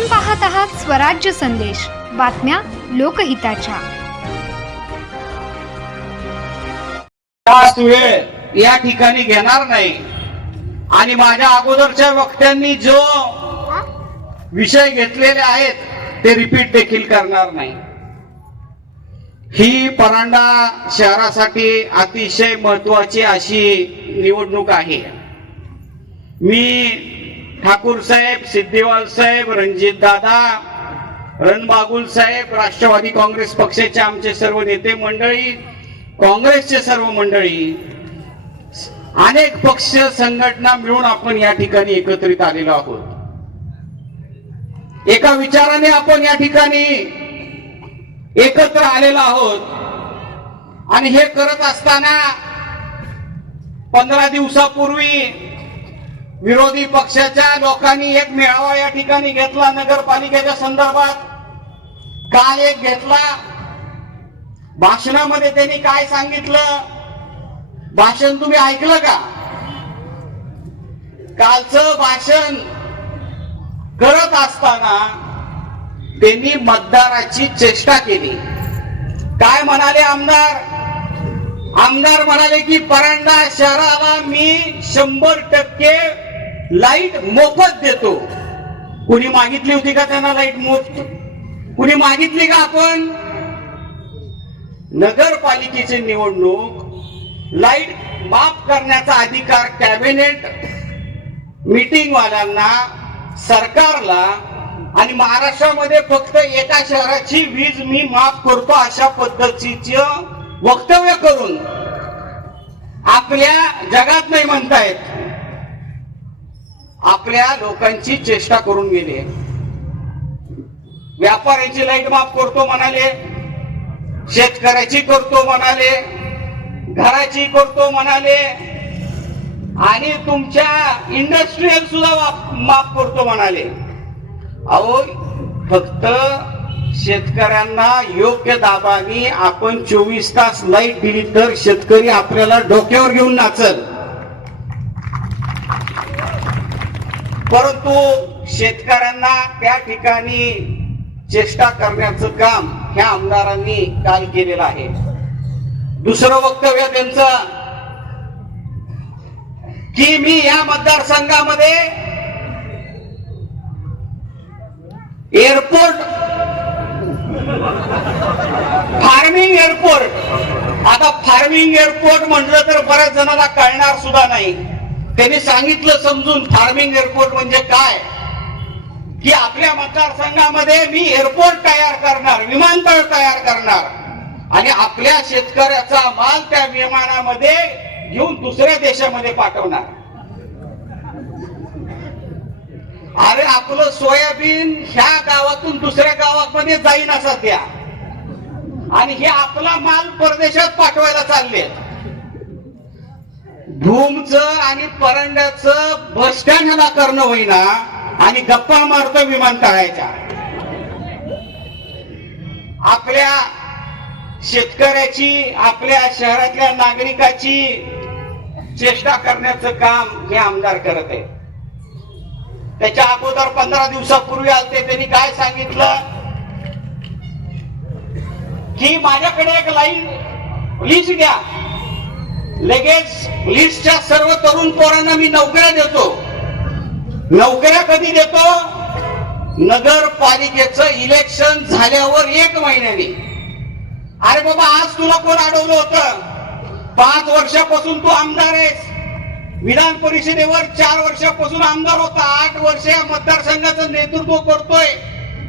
आपण पाहत आहात स्वराज्य संदेश. बातम्या लोकहिताच्या. जास्त वेळ या ठिकाणी घेणार नाही. आणि माझ्या अगोदरच्या वक्त्यांनी जो विषय घेतलेले आहेत ते रिपीट देखील करणार नाही. ही परांडा शहरासाठी अतिशय महत्वाची अशी निवडणूक आहे. मी ठाकूर साहेब सिद्धिवाल साहेब रणजित दादा रणबागुल साहेब राष्ट्रवादी काँग्रेस पक्षाचे आमचे सर्व नेते मंडळी काँग्रेसचे सर्व मंडळी अनेक पक्ष संघटना मिळून आपण या ठिकाणी एकत्रित आलेलो आहोत. एका विचाराने आपण या ठिकाणी एकत्र आलेलो आहोत. आणि हे करत असताना पंधरा दिवसापूर्वी विरोधी पक्षाच्या लोकांनी एक मेळावा या ठिकाणी घेतला नगरपालिकेच्या संदर्भात. काल एक घेतला. भाषणामध्ये त्यांनी काय सांगितलं? भाषण तुम्ही ऐकलं का? कालचं भाषण करत असताना त्यांनी मतदाराची चेष्टा केली. काय म्हणाले आमदार? आमदार म्हणाले की परांडा शहराला मी शंभर टक्के लाइट मोफत देतो. कुणी मागितली होती का त्यांना लाइट मोफत कुणी मागितली का आपण? नगरपालिकेची निवडणूक लाइट माफ करण्याचा अधिकार कॅबिनेट मिटिंगवाल्यांना सरकारला आणि महाराष्ट्रामध्ये फक्त एका शहराची वीज मी माफ करतो अशा पद्धतीचं वक्तव्य करून आपल्या जगात नाही म्हणतायत. आपल्या लोकांची चेष्टा करून गेले. व्यापाऱ्याची लाइट माफ करतो म्हणाले शेतकऱ्याची करतो म्हणाले घराची करतो म्हणाले आणि तुमच्या इंडस्ट्रीयल सुद्धा माफ करतो म्हणाले. अहो फक्त शेतकऱ्यांना योग्य दाबाने आपण चोवीस तास लाइट दिली तर शेतकरी आपल्याला डोक्यावर घेऊन नाचल. परंतु शेतकऱ्यांना त्या ठिकाणी चेष्टा करण्याचं काम ह्या आमदारांनी काल केलेलं आहे. दुसरं वक्तव्य त्यांचं की मी या मतदारसंघामध्ये एअरपोर्ट फार्मिंग एअरपोर्ट आता फार्मिंग एअरपोर्ट म्हटलं तर बऱ्याच जणांना कळणार सुद्धा नाही. त्यांनी सांगितलं समजून फार्मिंग एअरपोर्ट म्हणजे काय? की आपल्या मतदारसंघामध्ये मी एअरपोर्ट तयार करणार विमानतळ तयार करणार. आणि आपल्या शेतकऱ्याचा माल त्या विमानामध्ये घेऊन दुसऱ्या देशामध्ये पाठवणार. अरे आपलं सोयाबीन ह्या गावातून दुसऱ्या गावामध्ये जाईन असा त्या आणि हे आपला माल परदेशात पाठवायला चालले भूमच आणि परंड्याच बस स्टँड करणं होईना आणि गप्पा मारतो विमानतळाच्या आपल्या शेतकऱ्याची आपल्या शहरातल्या नागरिकाची चेष्टा करण्याचं काम हे आमदार करत आहे त्याच्या अगोदर पंधरा दिवसापूर्वी आलते त्यांनी काय सांगितलं? की माझ्याकडे एक लाईन लिस्ट द्या. लगेच लिस्टच्या सर्व तरुण पोरांना मी नोकऱ्या देतो. नोकऱ्या कधी देतो? नगरपालिकेचं इलेक्शन झाल्यावर एक महिन्याने. अरे बाबा आज तुला कोण अडवलं होतं? पाच वर्षापासून तू आमदार आहेस. विधान परिषदेवर चार वर्षापासून आमदार होता. आठ वर्ष या मतदारसंघाचं नेतृत्व करतोय.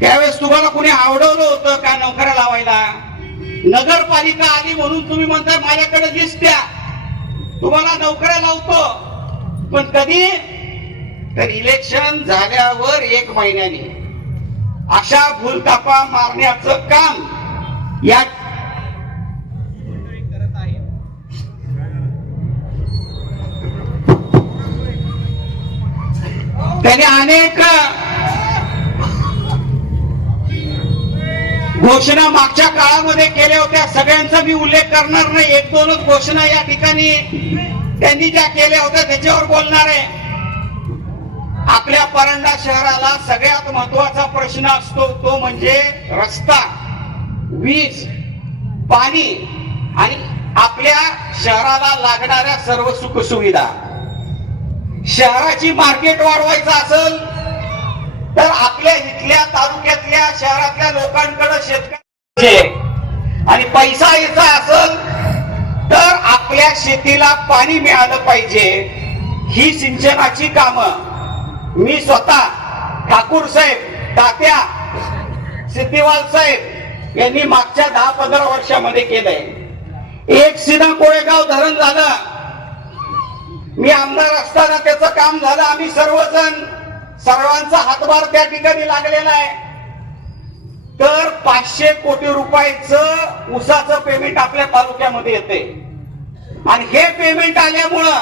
त्यावेळेस तुम्हाला कुणी आवडवलं होतं का नोकऱ्या लावायला? नगरपालिका आली म्हणून तुम्ही म्हणता माझ्याकडे लिस्ट द्या. तुम्हाला नोकऱ्या लावतो. पण कधी? तर इलेक्शन झाल्यावर एक महिन्याने. अशा भूलतापा मारण्याचं काम या त्याने अनेक घोषणा मागच्या काळामध्ये केल्या होत्या. सगळ्यांचा मी उल्लेख करणार नाही. एक दोनच घोषणा या ठिकाणी त्यांनी ज्या केल्या होत्या त्याच्यावर बोलणार आहे. आपल्या परंडा शहराला सगळ्यात महत्त्वाचा प्रश्न असतो तो म्हणजे रस्ता वीज पाणी आणि आपल्या शहराला लागणाऱ्या सर्व सुखसुविधा. शहराची मार्केट वाढवायचं असेल तर आपल्या इथल्या तालुक्यातल्या शहरातल्या लोकांकडे शेतकरी आणि पैसा यायचा असेल तर आपल्या शेतीला पाणी मिळालं पाहिजे. ही सिंचनाची कामं मी स्वतः ठाकूर साहेब तात्या सिद्धिवाल साहेब यांनी मागच्या दहा पंधरा वर्षामध्ये केलंय. एक सिना कोळेगाव धरण झालं. मी आमदार असताना त्याचं काम झालं. आम्ही सर्वजण सर्वांचा हातभार त्या ठिकाणी लागलेला आहे. तर पाचशे कोटी रुपयाचं उसाचं पेमेंट आपल्या तालुक्यामध्ये येते. आणि हे पेमेंट आल्यामुळं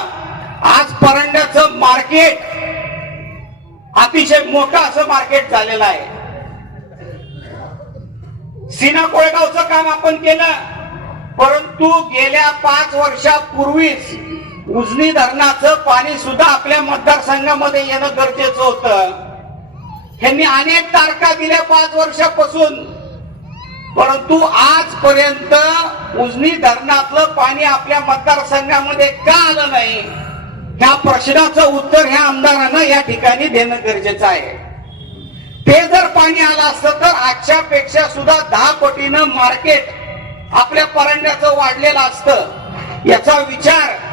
आज परंड्याचं मार्केट अतिशय मोठं असं मार्केट झालेलं आहे. सीना कोळेगावचं काम आपण केलं परंतु गेल्या पाच वर्षापूर्वीच उजनी धरणाचं पाणी सुद्धा आपल्या मतदारसंघामध्ये येणं गरजेचं होतं. ह्यांनी अनेक तारखा दिल्या पाच वर्षापासून. परंतु आजपर्यंत उजनी धरणातलं पाणी आपल्या मतदारसंघामध्ये का आलं नाही? ह्या प्रश्नाचं उत्तर ह्या आमदारांना या ठिकाणी देणं गरजेचं आहे. ते जर पाणी आलं असतं तर आजच्या पेक्षा सुद्धा दहा कोटीनं मार्केट आपल्या परंड्याचं वाढलेलं असतं. याचा विचार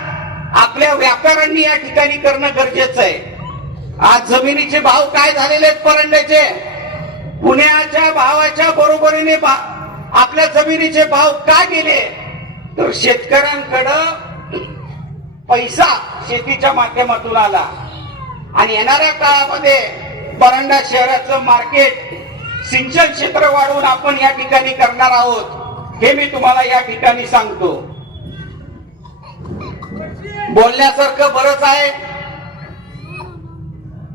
आपल्या व्यापाऱ्यांनी या ठिकाणी करणं गरजेचं आहे. आज जमिनीचे भाव काय झालेले आहेत परंड्याचे? पुण्याच्या भावाच्या बरोबरीने भा- आपल्या जमिनीचे भाव का गेले? तर शेतकऱ्यांकडं पैसा शेतीच्या माध्यमातून आला. आणि येणाऱ्या काळामध्ये परंडा शहराचं मार्केट सिंचन क्षेत्र वाढवून आपण या ठिकाणी करणार आहोत हे मी तुम्हाला या ठिकाणी सांगतो. बोलण्यासारखं बरंच आहे.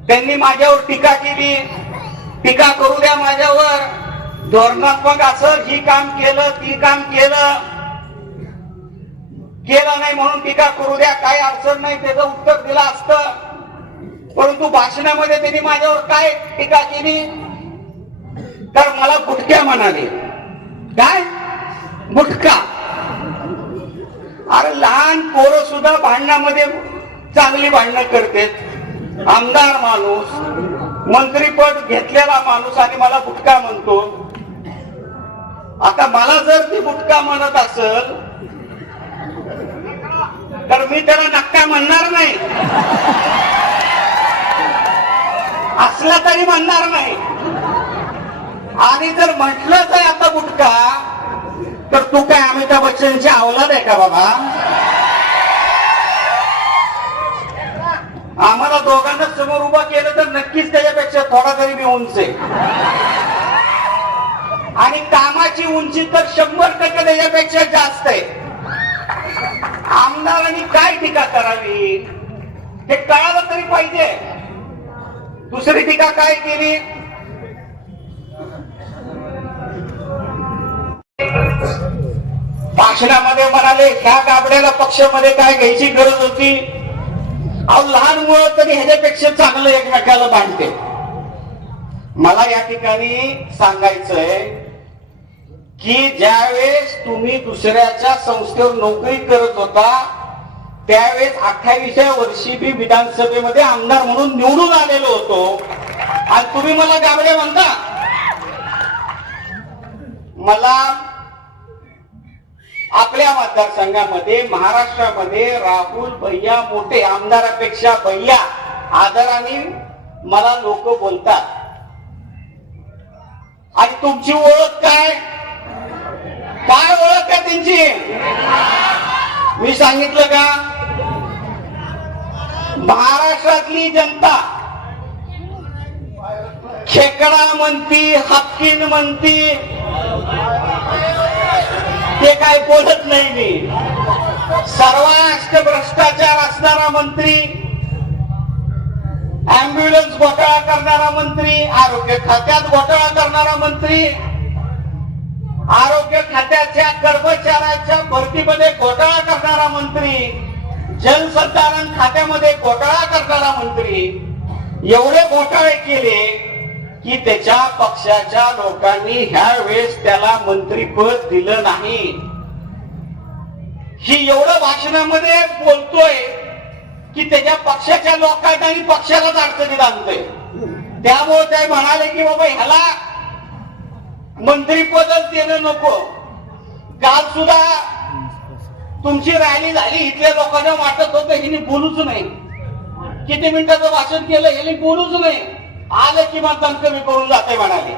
त्यांनी माझ्यावर टीका केली. टीका करू द्या माझ्यावर. धोरणात्मक असं ही काम केलं ती काम केलं. केलं नाही म्हणून टीका करू द्या. काही अडचण नाही त्याचं उत्तर दिलं असतं. परंतु भाषणामध्ये त्यांनी माझ्यावर काय टीका केली? तर मला गुटक्या म्हणाले. काय? गुटका अरे लहान पोरं सुद्धा भांडणामध्ये चांगली भांडणं करतेत. आमदार माणूस मंत्रीपद घेतलेला माणूस आणि मला गुटका म्हणतो. आता मला जर ती गुटका म्हणत असल तर मी त्याला नक्का म्हणणार नाही. असला तरी म्हणणार नाही. आणि जर म्हटलंच आहे आता गुटका तर तू काय अमिताभ बच्चनची अवलाद आहे का बाबा? आम्हाला दोघांना समोर उभा केलं तर नक्कीच त्याच्यापेक्षा थोडा तरी मी उंच आहे. आणि कामाची उंची तर शंभर टक्के त्याच्यापेक्षा जास्त आहे. आमदारांनी काय टीका करावी? हे कळालं तरी पाहिजे. दुसरी टीका काय केली? भाषणामध्ये म्हणाले ह्या गाबड्याला पक्षामध्ये काय घ्यायची गरज होती? अहो लहान मुलं तरी ह्याच्यापेक्षा चांगलं एकमेकाला बांधते मला या ठिकाणी सांगायचंय की ज्यावेळेस तुम्ही दुसऱ्याच्या संस्थेवर नोकरी करत होता त्यावेळेस अठ्ठावीसव्या वर्षी मी विधानसभेमध्ये आमदार म्हणून निवडून आलेलो होतो. आणि तुम्ही मला गाबडे म्हणता? मला आपल्या मतदारसंघामध्ये महाराष्ट्रामध्ये राहुल भैया मोठे आमदारापेक्षा भैया आदराने मला लोक बोलतात. आणि तुमची ओळख काय? काय ओळख आहे त्यांची? मी सांगितलं का? महाराष्ट्रातली जनता खेकडा म्हणती हक्कीन म्हणती ते काय बोलत नाही मी. सर्वांष्ट भ्रष्टाचार असणारा मंत्री अँब्युलन्स घोटाळा करणारा मंत्री आरोग्य खात्यात घोटाळा करणारा मंत्री आरोग्य खात्याच्या कर्मचाऱ्याच्या भरतीमध्ये घोटाळा करणारा मंत्री जलसंधारण खात्यामध्ये घोटाळा करणारा मंत्री एवढे घोटाळे केले की त्याच्या पक्षाच्या लोकांनी ह्या वेळेस त्याला मंत्रीपद दिलं नाही. ही एवढं भाषणामध्ये बोलतोय की त्याच्या पक्षाच्या लोकांना आणि पक्षालाच अडचणीत आणतोय. त्यामुळे ते म्हणाले की बाबा ह्याला मंत्रीपदच देणं नको. काल सुद्धा तुमची रॅली झाली इथल्या लोकांना वाटत होतं हिने बोलूच नाही. किती मिनिटाचं भाषण केलं हिने बोलूच नाही. आलं की मतदान कमी करून जाते म्हणाले.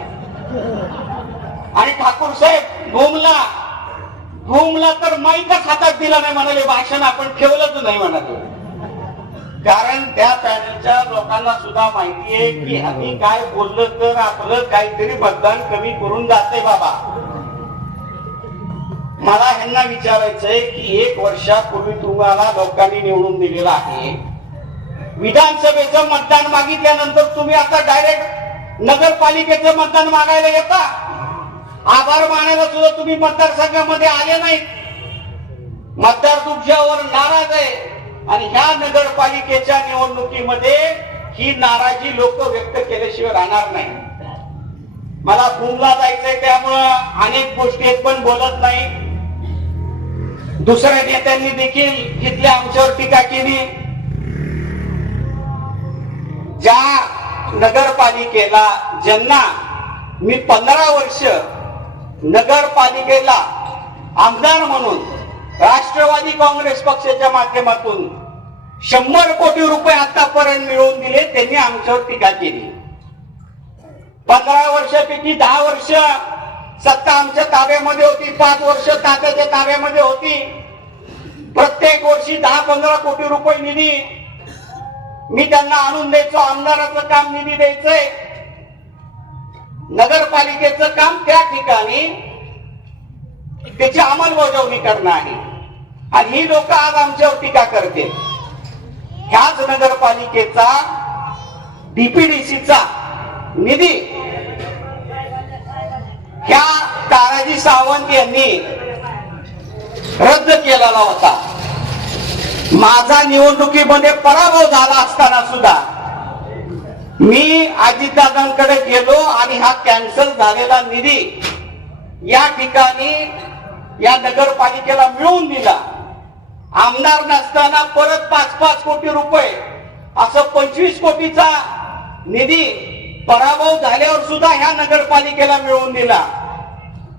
आणि ठाकूर साहेब घुमला. घुमला तर माईकच हातात दिला नाही म्हणाले भाषण आपण ठेवलंच नाही म्हणाले. कारण त्या पॅनलच्या लोकांना सुद्धा माहिती आहे की आम्ही काय बोललं तर आपलं काहीतरी मतदान कमी करून जाते बाबा. मला ह्यांना विचारायचंय की एक वर्षापूर्वी तुम्हाला लोकांनी निवडून दिलेला आहे. विधानसभेचं मतदान मागितल्यानंतर तुम्ही आता डायरेक्ट नगरपालिकेचं मतदान मागायला येता. आभार मानायला सुद्धा तुम्ही मतदारसंघामध्ये आले नाहीत. मतदार तुमच्यावर नाराज आहे. आणि ह्या नगरपालिकेच्या निवडणुकीमध्ये ही नाराजी लोक व्यक्त केल्याशिवाय राहणार नाही. मला भूमला जायचंय त्यामुळं अनेक गोष्टी आहेत पण बोलत नाही. दुसऱ्या नेत्यांनी देखील इथल्या आमच्यावर टीका केली. ज्या नगरपालिकेला ज्यांना मी पंधरा वर्ष नगरपालिकेला आमदार म्हणून राष्ट्रवादी काँग्रेस पक्षाच्या माध्यमातून शंभर कोटी रुपये आतापर्यंत मिळवून दिले त्यांनी आमच्यावर टीका केली. पंधरा वर्षापैकी दहा वर्ष सत्ता आमच्या ताब्यामध्ये होती पाच वर्ष तात्याच्या ताब्यामध्ये होती. प्रत्येक वर्षी दहा पंधरा कोटी रुपये निधी मी त्यांना आणून द्यायचो आमदाराचं काम निधी द्यायचंय. नगरपालिकेचं काम त्या ठिकाणी त्याची अंमलबजावणी करणं आहे. आणि ही लोक आज आमच्यावर टीका करते ह्याच नगरपालिकेचा डीपीडीसीचा निधी. ह्या ताराजी सावंत यांनी रद्द केलेला होता. माझा निवडणुकीमध्ये पराभव झाला असताना सुद्धा मी अजितदादांकडे गेलो आणि हा कॅन्सल झालेला निधी या ठिकाणी या नगरपालिकेला मिळवून दिला. आमदार नसताना परत पाच पाच कोटी रुपये असं पंचवीस कोटीचा निधी पराभव झाल्यावर सुद्धा ह्या नगरपालिकेला मिळवून दिला.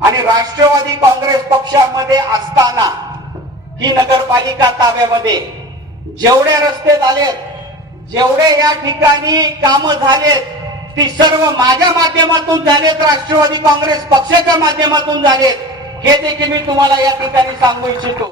आणि राष्ट्रवादी काँग्रेस पक्षामध्ये असताना ही नगरपालिका ताब्यामध्ये. जेवढे रस्ते झालेत जेवढे या ठिकाणी काम झालेत ती सर्व माझ्या माध्यमातून झालेत राष्ट्रवादी काँग्रेस पक्षाच्या माध्यमातून झालेत. हे देखील मी तुम्हाला या ठिकाणी सांगू इच्छितो.